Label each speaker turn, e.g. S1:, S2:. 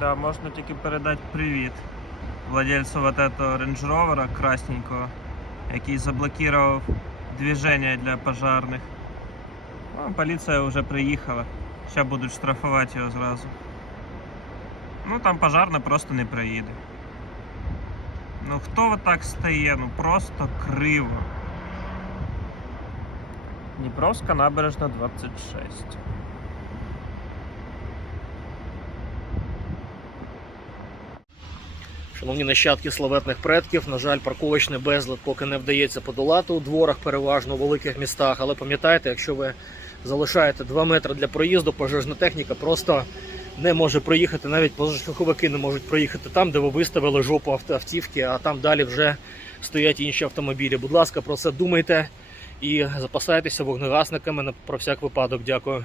S1: Да, можна тільки передати привіт владельцу вот этого Range Rover красненького, який заблокував движення для пожарних. Ну, поліція вже приїхала. Зараз будуть штрафувати його зразу. Ну там пожарна просто не проїде. Ну хто отак стає? Ну просто криво. Дніпровська набережна 26.
S2: Шановні нащадки славетних предків, на жаль, парковочний безлад поки не вдається подолати у дворах, переважно у великих містах. Але пам'ятайте, якщо ви залишаєте 2 метри для проїзду, пожежна техніка просто не може проїхати, навіть позашляховики не можуть проїхати там, де ви виставили жопу автівки, а там далі вже стоять інші автомобілі. Будь ласка, про це думайте і запасайтеся вогнегасниками про всяк випадок. Дякую.